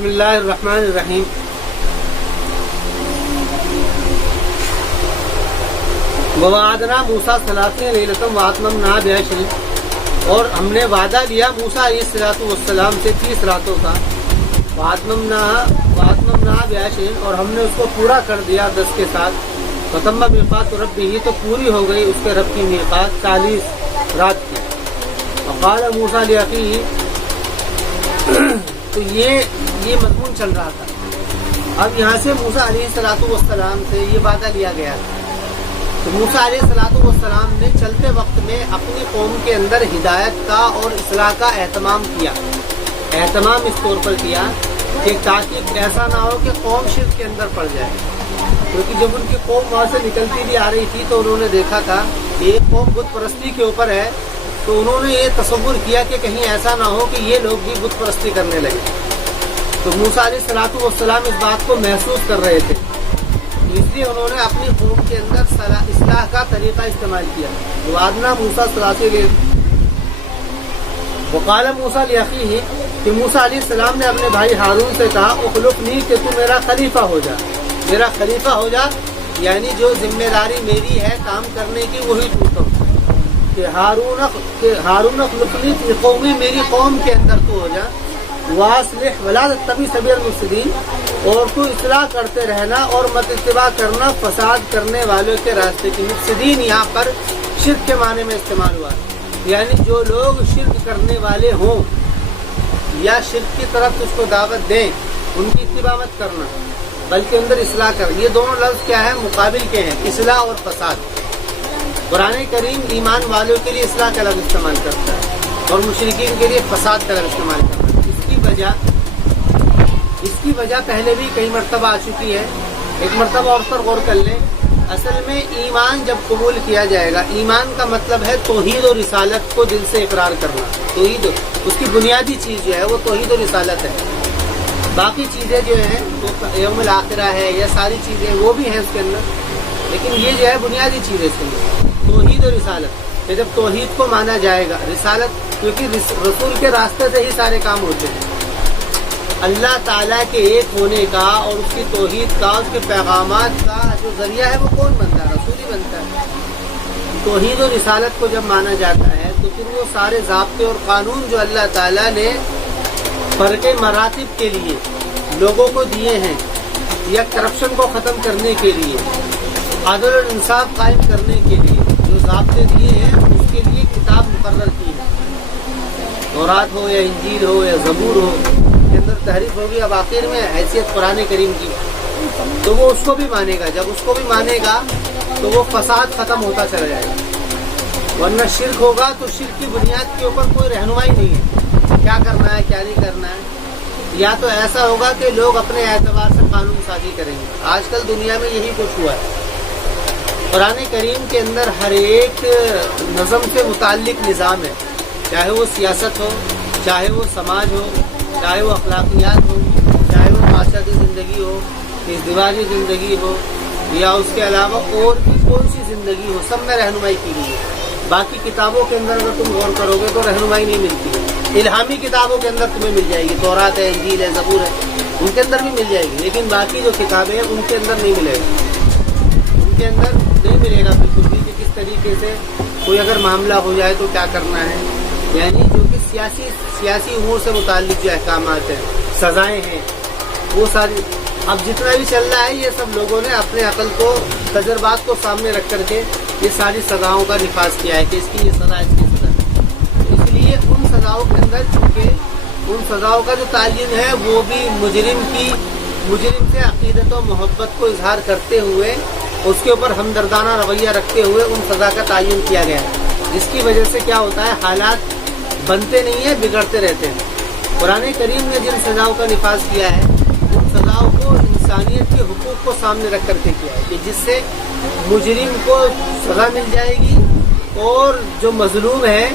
بسم اللہ الرحمن الرحیم۔ ووعدنا موسیٰ 30 لیلۃ واتممناھا ب10، اور ہم نے وعدہ لیا موسیٰ علیہ السلام سے 30 راتوں کا، واتممناھا ب10، اور ہم نے اس کو پورا کر دیا 10 کے ساتھ، فتم میقات ربہ، تو پوری ہو گئی اس کے رب کی میقات 40 رات کی۔ وقال موسیٰ لاخیہ، تو یہ مضمون چل رہا تھا۔ اب یہاں سے موسیٰ علیہ السلام سے یہ وعدہ لیا گیا تھا، تو موسیٰ علیہ السلام نے چلتے وقت میں اپنی قوم کے اندر ہدایت کا اور اصلاح کا اہتمام کیا۔ اہتمام اس طور پر کیا کہ تاکہ ایسا نہ ہو کہ قوم شرک کے اندر پڑ جائے، کیونکہ جب ان کی قوم وہاں سے نکلتی ہوئی آ رہی تھی تو انہوں نے دیکھا تھا کہ یہ قوم بت پرستی کے اوپر ہے، تو انہوں نے یہ تصور کیا کہ کہیں ایسا نہ ہو کہ یہ لوگ بھی بت پرستی کرنے لگے۔ تو موسیٰ علیہ السلام اس بات کو محسوس کر رہے تھے، اس لیے انہوں نے اپنی قوم کے اندر اصلاح کا طریقہ استعمال کیا۔ وعدنا موسیٰ 30 وقال موسیٰ لاخیہ، کہ موسیٰ علیہ السلام نے اپنے بھائی ہارون سے کہا اخلفنی، کہ تو میرا خلیفہ ہو جا، میرا خلیفہ ہو جا، یعنی جو ذمہ داری میری ہے کام کرنے کی وہی تو کرو، کہ ہارون اخلفنی فی قومی، میری قوم کے اندر تو ہو جا، واصلح ولا تتبع سبیل المفسدین، اور تو اصلاح کرتے رہنا اور مت اتباع کرنا فساد کرنے والوں کے راستے کی۔ مفسدین یہاں پر شرک کے معنی میں استعمال ہوا، یعنی جو لوگ شرک کرنے والے ہوں یا شرک کی طرف اس کو دعوت دیں ان کی اتباع مت کرنا، بلکہ اندر اصلاح کر۔ یہ دونوں لفظ کیا ہے؟ مقابل کے ہیں، اصلاح اور فساد۔ قرآن کریم ایمان والوں کے لیے اصلاح کا لفظ استعمال کرتا ہے اور مشرکین کے لیے فساد کا لفظ استعمال کرتا ہے۔ اس کی وجہ پہلے بھی کئی مرتبہ آ چکی ہے، ایک مرتبہ اور پر غور کر لیں۔ اصل میں ایمان جب قبول کیا جائے گا، ایمان کا مطلب ہے توحید اور رسالت کو دل سے اقرار کرنا۔ توحید اس کی بنیادی چیز جو ہے وہ توحید اور رسالت ہے، باقی چیزیں جو ہیں وہ یوم الآخرہ ہے یا ساری چیزیں وہ بھی ہیں اس کے اندر، لیکن یہ جو ہے بنیادی چیز ہے اس کے اندر توحید اور رسالت۔ کہ جب توحید کو مانا جائے گا، رسالت، کیونکہ رسول کے راستے سے ہی سارے کام ہوتے ہیں، اللہ تعالیٰ کے ایک ہونے کا اور اس کی توحید کا، اس کے پیغامات کا جو ذریعہ ہے وہ کون بنتا ہے؟ رسول ہی بنتا ہے۔ توحید اور رسالت کو جب مانا جاتا ہے تو پھر وہ سارے ضابطے اور قانون جو اللہ تعالیٰ نے فرق مراتب کے لیے لوگوں کو دیے ہیں، یا کرپشن کو ختم کرنے کے لیے، عدل اور انصاف قائم کرنے کے لیے جو ضابطے دیے ہیں، اس کے لیے کتاب مقرر کی ہے۔ تورات ہو یا انجیل ہو یا زبور ہو، کے اندر تحریف ہوگی، اب آخر میں حیثیت قرآن کریم کی، تو وہ اس کو بھی مانے گا۔ جب اس کو بھی مانے گا تو وہ فساد ختم ہوتا چلا جائے گا، ورنہ شرک ہوگا تو شرک کی بنیاد کے اوپر کوئی رہنمائی نہیں ہے، کیا کرنا ہے کیا نہیں کرنا ہے۔ یا تو ایسا ہوگا کہ لوگ اپنے اعتبار سے قانون سازی کریں گے۔ آج کل دنیا میں یہی کچھ ہوا ہے۔ قرآن کریم کے اندر ہر ایک نظم سے متعلق نظام ہے، چاہے وہ سیاست ہو، چاہے وہ سماج ہو، چاہے وہ اخلاقیات ہو، چاہے وہ معاشرتی زندگی ہو، ازدواجی زندگی ہو، یا اس کے علاوہ اور بھی کون سی زندگی ہو، سب میں رہنمائی کی گئی ہے۔ باقی کتابوں کے اندر اگر تم غور کرو گے تو رہنمائی نہیں ملتی ہے۔ الہامی کتابوں کے اندر تمہیں مل جائے گی، تورات ہے، انجیل ہے، زبور ہے، ان کے اندر بھی مل جائے گی، لیکن باقی جو کتابیں ہیں ان کے اندر نہیں ملے گا، ان کے اندر نہیں ملے گا بالکل بھی کہ کس طریقے سے کوئی اگر معاملہ ہو جائے تو کیا کرنا ہے، یعنی جو کہ سیاسی امور سے متعلق جو احکامات ہیں، سزائیں ہیں، وہ ساری اب جتنا بھی چل رہا ہے یہ سب لوگوں نے اپنے عقل کو، تجربات کو سامنے رکھ کر کے یہ ساری سزاؤں کا نفاذ کیا ہے کہ اس کی یہ سزا، اس کی سزا۔ اس لیے ان سزاؤں کے اندر چونکہ ان سزاؤں کا جو تعین ہے وہ بھی مجرم سے عقیدت و محبت کو اظہار کرتے ہوئے، اس کے اوپر ہمدردانہ رویہ رکھتے ہوئے ان سزا کا تعین کیا گیا ہے، جس کی وجہ سے کیا ہوتا ہے، حالات بنتے نہیں ہیں، بگڑتے رہتے ہیں۔ قرآن کریم نے جن سزاؤں کا نفاذ کیا ہے ان سزاؤں کو انسانیت کے حقوق کو سامنے رکھ کر کے کیا ہے کہ جس سے مجرم کو سزا مل جائے گی، اور جو مظلوم ہے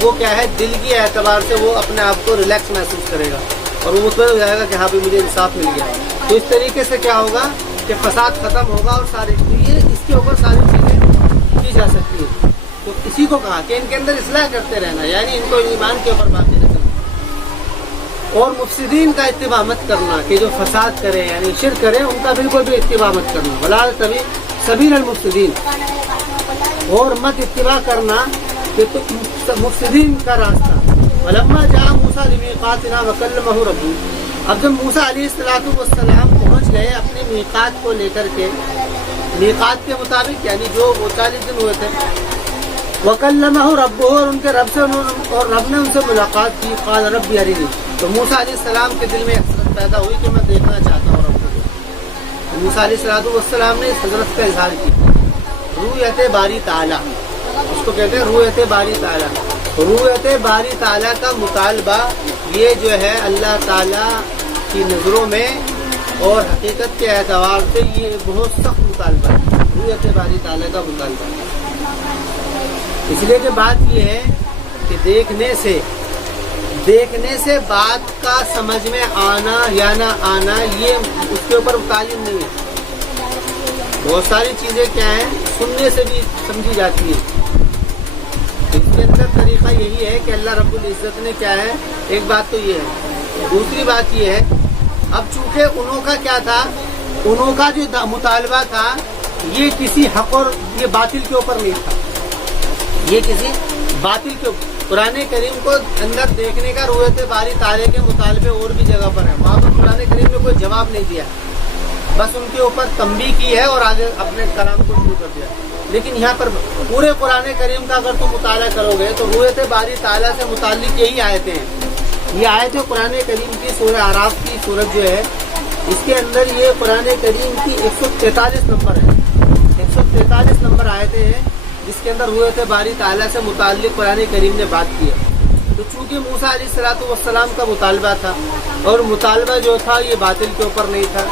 وہ کیا ہے، دل کی اعتبار سے وہ اپنے آپ کو ریلیکس محسوس کرے گا اور وہ مطمئن ہو جائے گا کہ ہاں بھی مجھے انصاف مل گیا۔ تو اس طریقے سے کیا ہوگا کہ فساد ختم ہوگا اور سارے اس کے اوپر ساری چیزیں کی جا سکتی ہیں۔ تو اسی کو کہا کہ ان کے اندر اصلاح کرتے رہنا، یعنی ان کو ایمان کے اوپر باقی رکھنا۔ اور مفسدین کا اتباع مت کرنا کہ جو فساد کرے یعنی شرک کرے ان کا بالکل بھی اتباع مت کرنا، ولا سبیل المفسدین، اور مت اتباع کرنا کہ مفسدین کا راستہ۔ ولما جاء موسیٰ لمیقاتنا وکلمہ ربہ، اب جب موسیٰ علیہ السلام پہنچ گئے اپنے میقات کو لے کر کے، میقات کے مطابق یعنی جو وہ 40 دن ہوئے تھے، وکلمہ ربہ، اور ان کے رب سے اور رب نے ان سے ملاقات کی، قال رب ارنی، تو موسیٰ علیہ السلام کے دل میں حسرت پیدا ہوئی کہ میں دیکھنا چاہتا ہوں رب کو۔ موسیٰ علیہ السلام نے اس حضرت کا اظہار کیا، رؤیت باری تعالیٰ، اس کو کہتے ہیں رؤیت باری تعالیٰ۔ رؤیت باری تعالیٰ کا مطالبہ یہ جو ہے اللہ تعالیٰ کی نظروں میں اور حقیقت کے اعتبار سے یہ بہت سخت مطالبہ ہے، رؤیت باری تعالیٰ کا مطالبہ۔ اس لیے کہ بات یہ ہے کہ دیکھنے سے بات کا سمجھ میں آنا یا نہ آنا یہ اس کے اوپر تعین نہیں ہے۔ بہت ساری چیزیں کیا ہیں سننے سے بھی سمجھی جاتی ہیں۔ اس کے اندر طریقہ یہی ہے کہ اللہ رب العزت نے کیا ہے، ایک بات تو یہ ہے، دوسری بات یہ ہے اب چونکہ انہوں کا کیا تھا، انہوں کا جو مطالبہ تھا یہ کسی حق اور یہ باطل کے اوپر نہیں تھا، یہ کسی باطل کے اوپر۔ قرآن کریم کو اندر دیکھنے کا رؤیت باری تعالیٰ کے مطالبے اور بھی جگہ پر ہے، وہاں پر قرآن کریم نے کوئی جواب نہیں دیا، بس ان کے اوپر تنبیہ کی ہے اور آگے اپنے کلام کو شروع کر دیا۔ لیکن یہاں پر پورے قرآن کریم کا اگر تم مطالعہ کرو گے تو رؤیت باری تعالیٰ سے متعلق یہی آیتیں ہیں۔ یہ آیتیں قرآن کریم کی سورہ اعراف کی صورت جو ہے اس کے اندر یہ قرآن کریم کی 143 نمبر ہے، 143 نمبر آیتیں ہیں جس کے اندر رؤیت باری تعالیٰ سے متعلق قرآن کریم نے بات کی ہے۔ تو چونکہ موسیٰ علیہ السلام کا مطالبہ تھا اور مطالبہ جو تھا یہ باطل کے اوپر نہیں تھا،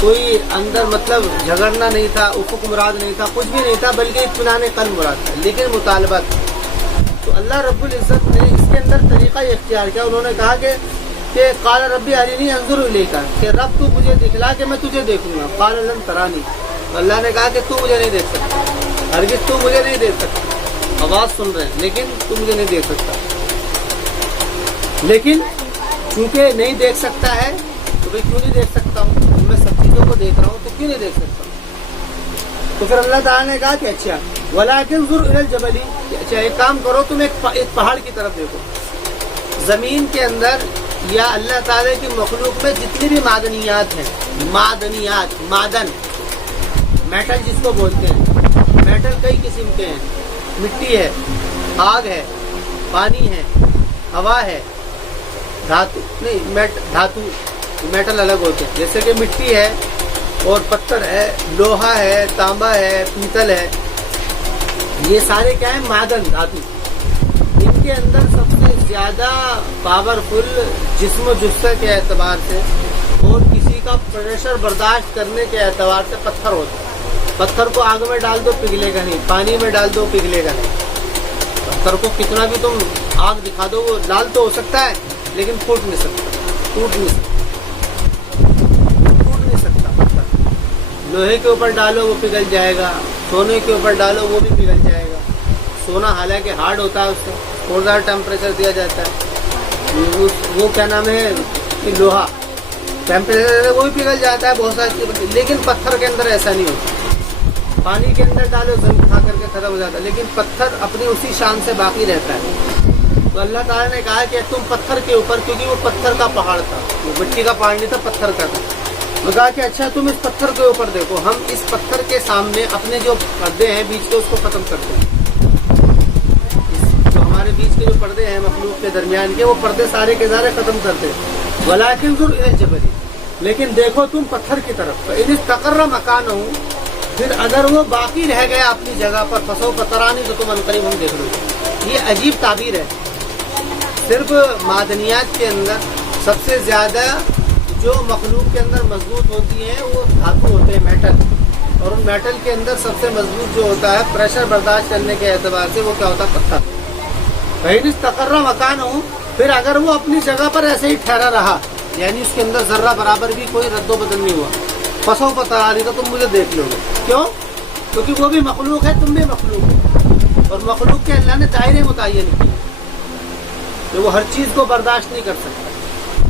کوئی اندر مطلب جھگڑنا نہیں تھا، افق مراد نہیں تھا، کچھ بھی نہیں تھا، بلکہ اطمینان قلب مراد تھا، لیکن مطالبہ تھا۔ تو اللہ رب العزت نے اس کے اندر طریقہ اختیار کیا، انہوں نے کہا کہ قال ربی ارنی انظر الیک، کہ رب تو مجھے دکھلا کہ میں تجھے دیکھوں گا، قال لن ترانی، اللہ نے کہا کہ تو مجھے نہیں دیکھ سکتا، ہرگز تو مجھے نہیں دیکھ سکتا، آواز سن رہے ہیں لیکن تو مجھے نہیں دیکھ سکتا۔ لیکن چونکہ نہیں دیکھ سکتا ہے تو میں کیوں نہیں دیکھ سکتا ہوں، میں سب چیزوں کو دیکھ رہا ہوں تو کیوں نہیں دیکھ سکتا ہوں؟ تو پھر اللہ تعالیٰ نے کہا کہ اچھا ولیکن انظر الی الجبل، اچھا ایک کام کرو تم ایک پہاڑ کی طرف دیکھو۔ زمین کے اندر یا اللہ تعالیٰ کی مخلوق میں جتنی بھی معدنیات ہیں، معدن، میٹل جس کو بولتے ہیں، میٹل کئی قسم کے ہیں، مٹی ہے، آگ ہے، پانی ہے، ہوا ہے، دھاتو میٹل الگ ہوتے ہیں، جیسے کہ مٹی ہے اور پتھر ہے، لوہا ہے، تانبا ہے، پیتل ہے، یہ سارے کیا ہیں معدن، دھاتو۔ ان کے اندر سب سے زیادہ پاورفل جسم و جثہ کے اعتبار سے اور کسی کا پریشر برداشت کرنے کے اعتبار سے پتھر ہوتا ہے۔ پتھر کو آگ میں ڈال دو پگھلے گا نہیں، پانی میں ڈال دو پگھلے گا نہیں۔ پتھر کو کتنا بھی تم آگ دکھا دو وہ لال تو ہو سکتا ہے لیکن ٹوٹ نہیں سکتا پتھر۔ لوہے کے اوپر ڈالو وہ پگھل جائے گا، سونے کے اوپر ڈالو وہ بھی پگھل جائے گا۔ سونا حالانکہ ہارڈ ہوتا ہے، اس سے اور زیادہ ٹیمپریچر دیا جاتا ہے، وہ کیا نام ہے کہ لوہا ٹیمپریچر وہ بھی پگھل جاتا ہے بہت ساری چیزیں، لیکن پتھر کے اندر ایسا نہیں ہوتا۔ پانی کے اندر ڈالو زمین کھا کر کے ختم ہو جاتا ہے، لیکن پتھر اپنی اسی شان سے باقی رہتا ہے۔ تو اللہ تعالیٰ نے کہا کہ تم پتھر کے اوپر، کیونکہ وہ پتھر کا پہاڑ تھا، وہ مٹی کا پہاڑ نہیں تھا، پتھر کا تھا، وہ کہا کہ اچھا تم اس پتھر کے اوپر دیکھو، ہم اس پتھر کے سامنے اپنے جو پردے ہیں بیچ کے اس کو ختم کرتے ہیں، جو ہمارے بیچ کے جو پردے ہیں مخلوق کے درمیان کے، وہ پردے سارے کے سارے ختم کرتے ہیں۔ ولیکن انظر الی الجبل، لیکن دیکھو تم پتھر کی طرف، فإن استقر مکانہ، پھر اگر وہ باقی رہ گیا اپنی جگہ پر، فسوف ترانی، تو تم عنقریب ہم دیکھ لو گے۔ یہ عجیب تعبیر ہے۔ صرف معدنیات کے اندر سب سے زیادہ جو مخلوق کے اندر مضبوط ہوتی ہیں وہ دھاتو ہوتے ہیں، میٹل، اور ان میٹل کے اندر سب سے مضبوط جو ہوتا ہے پریشر برداشت کرنے کے اعتبار سے وہ کیا ہوتا ہے؟ پتھر۔ فإن استقر مکانہ، پھر اگر وہ اپنی جگہ پر ایسے ہی ٹھہرا رہا، یعنی اس کے اندر ذرہ برابر بھی کوئی رد و بدل نہیں ہوا، فسوف ترانی، تو تم مجھے دیکھ لو گے۔ کیوں؟ کیونکہ وہ بھی مخلوق ہے، تم بھی مخلوق ہو، اور مخلوق کے اللہ نے دائرے متعین کیے کہ وہ ہر چیز کو برداشت نہیں کر سکتا۔